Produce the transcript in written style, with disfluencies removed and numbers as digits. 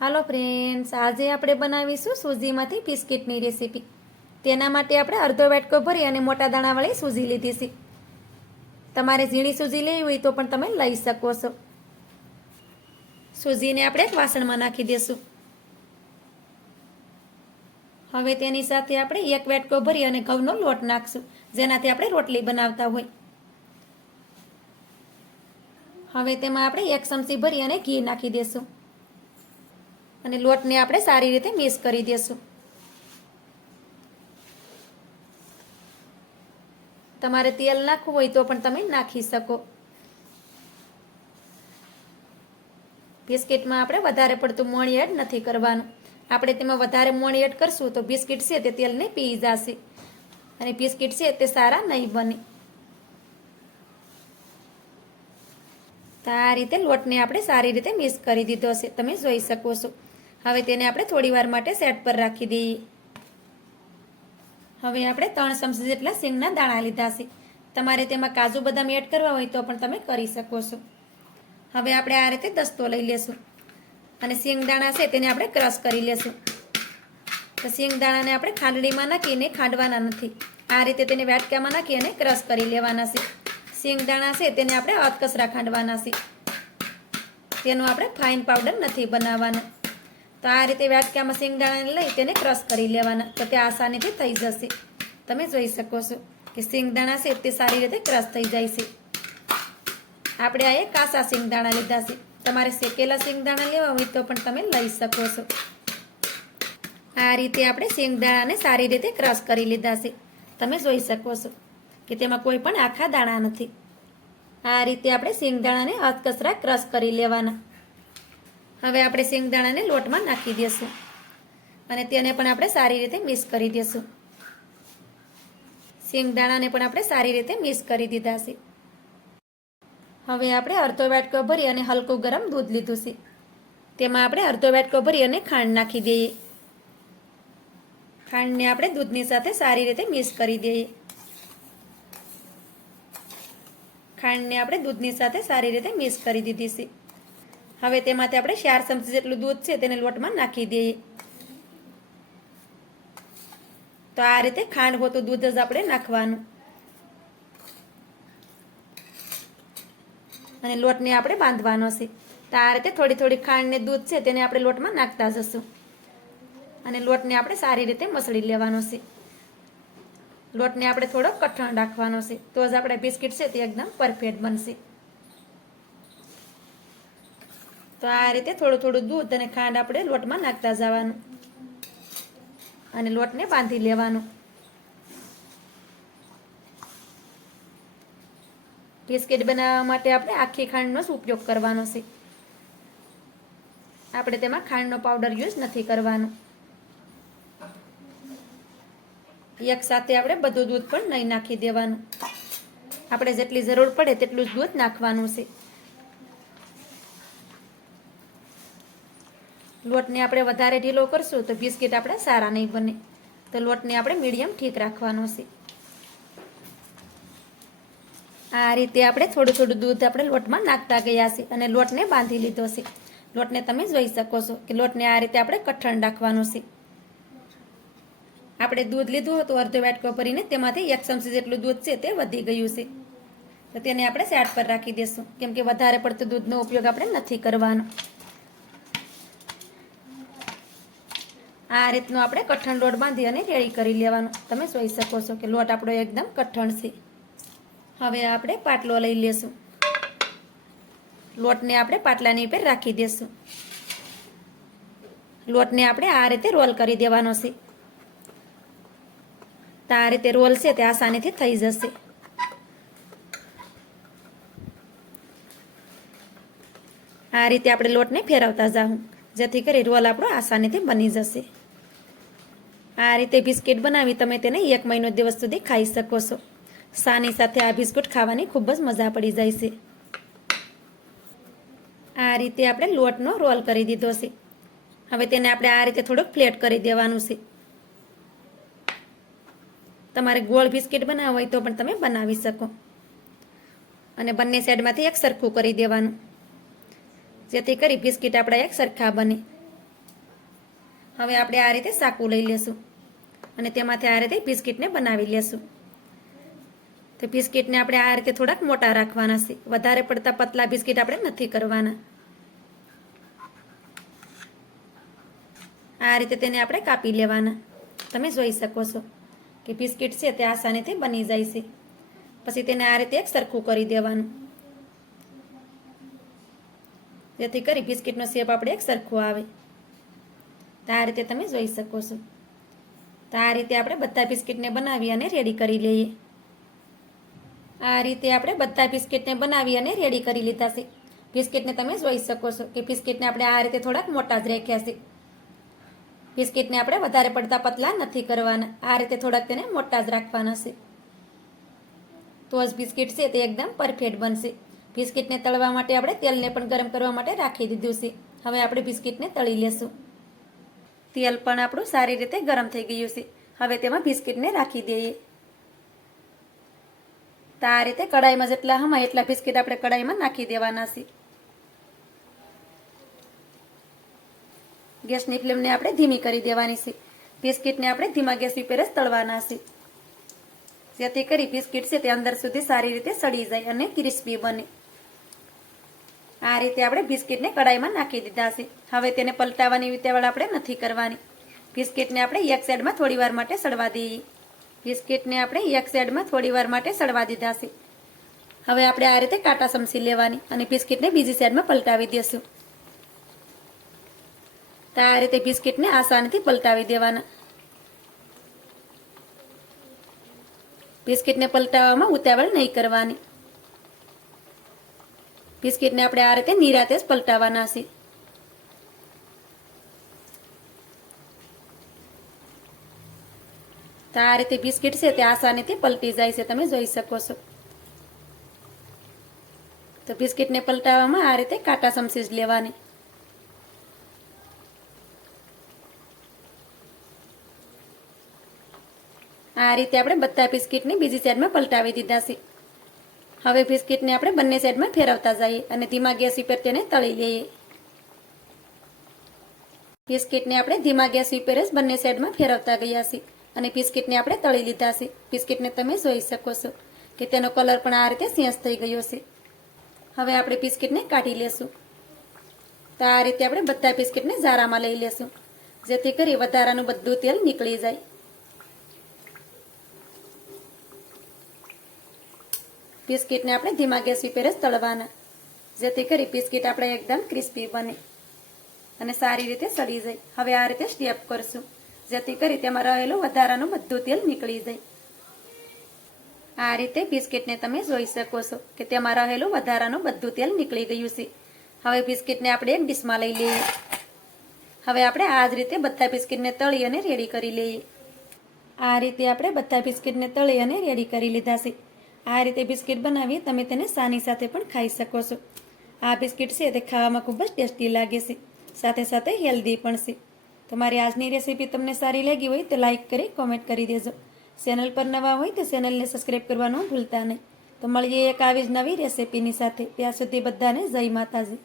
હાલો friends, આજે આપણે બનાવીશું સૂજીમાંથી બિસ્કિટની રેસીપી. તેના માટે આપણે અડધો વાટકો ભરી અને મોટા દાણાવાળી સૂજી લીધી છે. તમારે ઝીણી સૂજી લેવી હોય તો પણ તમે લઈ શકો છો. સૂજીને આપણે એક વાસણમાં નાખી દઈશું. હવે તેની સાથે આપણે એક વાટકો ભરી અને ઘઉંનો લોટ નાખશું, જેનાથી આપણે રોટલી બનાવતા હોય. હવે તેમાં આપણે 1 ચમચી ભરી અને ઘી નાખી દઈશું અને લોટને આપણે સારી રીતે મિક્સ કરી દઈશું. તમારે તેલ નાખવું હોય તો પણ તમે નાખી શકો. બિસ્કિટમાં આપણે વધારે પડતું મોણ એડ નથી કરવાનું. આપણે તેમાં વધારે મોણ એડ કરશું તો બિસ્કિટ છે તે તેલને પી જશે અને બિસ્કિટ છે તે સારા નહીં બને. તો આ રીતે લોટને આપણે સારી રીતે મિક્સ કરી દીધો છે, તમે જોઈ શકો છો. હવે તેને આપણે થોડી વાર માટે સાઈડ પર રાખી દઈએ. હવે આપણે 3 ચમચી જેટલા સિંગના દાણા લીધા છે. તમારે તેમાં કાજુ બદામ એડ કરવા હોય તો પણ તમે કરી શકો છો. હવે આપણે આ રીતે દસ્તો લઈ લેશું અને સિંગ દાણા છે તેને આપણે ક્રશ કરી લેશું. તો સિંગ દાણાને આપણે ખાંડણીમાં નાખીને ખાંડવાના નથી, આ રીતે તેને વાટકામાં નાખી અને ક્રશ કરી લેવાના છે. સિંગ દાણા છે તેને આપણે અધકચરા ખાંડવાના છે, તેનો આપણે ફાઇન પાવડર નથી બનાવવાનો. તો આ રીતે વાટકામાં સિંગદાણાને લઈ તેને ક્રશ કરી લેવાના, તો તે આસાનીથી થઈ જશે. તમે જોઈ શકો છો કે સિંગદાણા છે તે સારી રીતે ક્રશ થઈ જાય છે. આપણે આ કાચા સિંગદાણા લીધા છે. તમારે શેકેલા સિંગદાણા લેવા હોય તો પણ તમે લઈ શકો છો. આ રીતે આપણે સિંગદાણાને સારી રીતે ક્રશ કરી લીધા છે. તમે જોઈ શકો છો કે તેમાં કોઈ પણ આખા દાણા નથી. આ રીતે આપણે સિંગદાણાને અધકચરા ક્રશ કરી લેવાના. હવે આપણે સિંગદાણાને લોટમાં નાખી દઈશું અને તેને પણ આપણે સારી રીતે મિક્સ કરી દઈશું. સિંગદાણાને પણ આપણે સારી રીતે મિક્સ કરી દીધા છે. હવે આપણે અડધો વાટકો ભરી અને હલકું ગરમ દૂધ લીધું છે. તેમાં આપણે અડધો વાટકો ભરી અને ખાંડ નાખી દઈએ. ખાંડને આપણે દૂધની સાથે સારી રીતે મિક્સ કરી દઈએ. ખાંડને આપણે દૂધની સાથે સારી રીતે મિક્સ કરી દીધી છે. હવે તેમાંથી આપણે 4 ચમચી જેટલું દૂધ છે તેને લોટમાં નાખી દઈએ. તો આ રીતે ખાંડ હોતું દૂધ જ આપણે નાખવાનું અને લોટને આપણે બાંધવાનો છે. તો આ રીતે થોડી થોડી ખાંડ ને દૂધ છે તેને આપણે લોટમાં નાખતા જશું અને લોટને આપણે સારી રીતે મસળી લેવાનો છે. લોટને આપણે થોડો કઠણ રાખવાનો છે, તો જ આપણે બિસ્કિટ છે તે એકદમ પરફેક્ટ બનશે. તો આ રીતે થોડું થોડું દૂધ અને ખાંડ આપણે લોટમાં નાખતા જવાનું અને લોટને બાંધી લેવાનું. બિસ્કિટ બનાવવા માટે આપણે આખી ખાંડનો જ ઉપયોગ કરવાનો છે. આપણે તેમાં ખાંડનો પાવડર યુઝ નથી કરવાનો. એક સાથે આપણે બધું દૂધ પણ નહીં નાખી દેવાનું. આપણે જેટલી જરૂર પડે તેટલું જ દૂધ નાખવાનું છે. લોટને આપણે વધારે ઢીલો કરશું તો બિસ્કિટ આપણે સારા નહીં બને. તો લોટને આપણે મીડિયમ ઠીક રાખવાનો છે. આ રીતે આપણે થોડું થોડું દૂધ આપણે લોટમાં નાખતા ગયા છે અને લોટને બાંધી લીધો છે. લોટને તમે જોઈ શકો છો કે લોટને આ રીતે આપણે કઠણ રાખવાનો છે. આપણે દૂધ લીધું હતું અડધો વાટકો ભરીને, તેમાંથી 1 ચમચી જેટલું દૂધ છે તે વધી ગયું છે. તો તેને આપણે સાઈડ પર રાખી દઈશું, કેમ કે વધારે પડતું દૂધનો ઉપયોગ આપણે નથી કરવાનો. આ રીતનો આપણે કઠણ લોટ બાંધી અને રેડી કરી લેવાનો. તમે જોઈ શકો છો કે લોટ આપણો એકદમ કઠણ છે. હવે આપણે પાટલો લઈ લેશું. લોટને આપણે પાટલાની ઉપર રાખી દઈશું. લોટને આપણે આ રીતે રોલ કરી દેવાનો છે. તો આ રીતે રોલ છે તે આસાનીથી થઈ જશે. આ રીતે આપણે લોટને ફેરવતા જાઉં, જેથી કરી રોલ આપણો આસાનીથી બની જશે. આ રીતે બિસ્કિટ બનાવી તમે તેને 1 મહિનો દિવસ સુધી ખાઈ શકો છો. સાની સાથે આ બિસ્કુટ ખાવાની ખૂબ જ મજા પડી જાય છે. આ રીતે આપણે લોટનો રોલ કરી દીધો છે. હવે તેને આપણે આ રીતે થોડુંક ફ્લેટ કરી દેવાનું છે. તમારે ગોળ બિસ્કિટ બનાવવા હોય તો પણ તમે બનાવી શકો અને બંને સાઈડમાંથી એક સરખું કરી દેવાનું, જેથી કરી બિસ્કિટ આપણા એક સરખા બને. હવે આપણે આ રીતે સાકું લઈ લેશું અને તેમાંથી આ રીતે બિસ્કિટને બનાવી લેશું. તો બિસ્કિટને આપણે આ રીતે થોડાક મોટા રાખવાના છે, વધારે પડતા પતલા બિસ્કિટ આપણે નથી કરવાના. આ રીતે તેને આપણે કાપી લેવાના. તમે જોઈ શકો છો કે બિસ્કિટ છે તે આસાનીથી બની જાય છે. પછી તેને આ રીતે એક સરખું કરી દેવાનું, જેથી કરી બિસ્કિટનો શેપ આપણે એક સરખો આવે. તો આ રીતે તમે જોઈ શકો છો. તો આ રીતે આપણે બધા બિસ્કિટને બનાવી અને રેડી કરી લઈએ. આ રીતે આપણે બધા બિસ્કિટને બનાવી અને રેડી કરી લીધા છે. બિસ્કિટને તમે જોઈ શકો છો કે બિસ્કિટને આપણે આ રીતે થોડાક મોટા જ રાખ્યા છે. બિસ્કિટને આપણે વધારે પડતા પતલા નથી કરવાના, આ રીતે થોડાક તેને મોટા જ રાખવાના છે. તો જ બિસ્કિટ છે તે એકદમ પરફેક્ટ બનશે. બિસ્કિટને તળવા માટે આપણે તેલને પણ ગરમ કરવા માટે રાખી દીધું છે. હવે આપણે બિસ્કિટને તળી લેશું. તેલ પણ આપણું સારી રીતે ગરમ થઈ ગયું છે. હવે તેમાં બિસ્કિટને રાખી દઈએ. તો આ રીતે કડાઈમાં જેટલા હમાય એટલા બિસ્કિટ આપણે કડાઈમાં નાખી દેવાના છે. ગેસની ફ્લેમને આપણે ધીમી કરી દેવાની છે. બિસ્કિટને આપણે ધીમા ગેસ ઉપર જ તળવાના છે, જેથી કરી બિસ્કિટ છે તે અંદર સુધી સારી રીતે સડી જાય અને ક્રિસ્પી બને. આ રીતે આપણે બિસ્કિટને કડાઈમાં નાખી દીધા છે. હવે તેને પલટાવવાની ઉતાવળ આપણે નથી કરવાની. બિસ્કિટને આપણે એક સાઈડમાં થોડી વાર માટે સડવા દઈએ. બિસ્કિટને આપણે એક સાઈડમાં થોડી વાર માટે સડવા દીધા છે. હવે આપણે આ રીતે કાંટા ચમચી લેવાની અને બિસ્કિટને બીજી સાઈડમાં પલટાવી દેશું. તો આ રીતે બિસ્કિટને આસાનીથી પલટાવી દેવાના. બિસ્કિટને પલટાવવામાં ઉતાવળ નહીં કરવાની. બિસ્કિટને આપણે આ રીતે નિરાતે જ પલટાવવાના છે. તો આ રીતે બિસ્કિટ છે તે આસાનીથી પલટી જાય છે, તમે જોઈ શકો છો. તો બિસ્કિટને પલટાવવામાં આ રીતે કાંટા ચમચી જ લેવાની. આ રીતે આપણે બધા બિસ્કિટને બીજી સાઈડમાં પલટાવી દીધા છે. હવે બિસ્કિટને આપણે બંને સાઈડમાં ફેરવતા જઈએ અને ધીમા ગેસ ઉપર તેને તળી લઈએ. બિસ્કિટને આપણે ધીમા ગેસ ઉપર જ બંને સાઈડમાં ફેરવતા ગયા છીએ અને બિસ્કિટને આપણે તળી લીધા છે. બિસ્કિટને તમે જોઈ શકો છો કે તેનો કલર પણ આ રીતે ચેન્જ થઈ ગયો છે. હવે આપણે બિસ્કિટને કાઢી લેશું. તો આ રીતે આપણે બધા બિસ્કિટને ઝારામાં લઈ લેશું, જેથી કરી વધારાનું બધું તેલ નીકળી જાય. બિસ્કિટને આપણે ધીમા ગેસ ઉપર જ તળવાના, જેથી કરી બિસ્કિટ આપણે એકદમ ક્રિસ્પી બને અને સારી રીતે સડી જાય. હવે આ રીતે સ્ટેપ કરશું, જેથી કરી તેમાં રહેલું વધારાનું બધું તેલ નીકળી જાય. આ રીતે બિસ્કિટને તમે જોઈ શકો છો કે તેમાં રહેલું વધારાનું બધું તેલ નીકળી ગયું છે. હવે બિસ્કિટને આપણે એક ડીશમાં લઈ લઈએ. હવે આપણે આ જ રીતે બધા બિસ્કિટને તળી અને રેડી કરી લઈએ. આ રીતે આપણે બધા બિસ્કિટને તળી અને રેડી કરી લીધા છે. આ રીતે બિસ્કિટ બનાવી તમે તેને સાની સાથે પણ ખાઈ શકો છો. આ બિસ્કિટ છે તે ખાવામાં ખૂબ જ ટેસ્ટી લાગે છે, સાથે સાથે હેલ્ધી પણ છે. તો મારી આજની રેસીપી તમને સારી લાગી હોય તો લાઈક કરી કોમેન્ટ કરી દેજો. ચેનલ પર નવા હોય તો ચેનલને સબસ્ક્રાઈબ કરવાનું ભૂલતા નહીં. તો મળીએ એક આવી જ નવી રેસીપીની સાથે. ત્યાં સુધી બધાને જય માતાજી.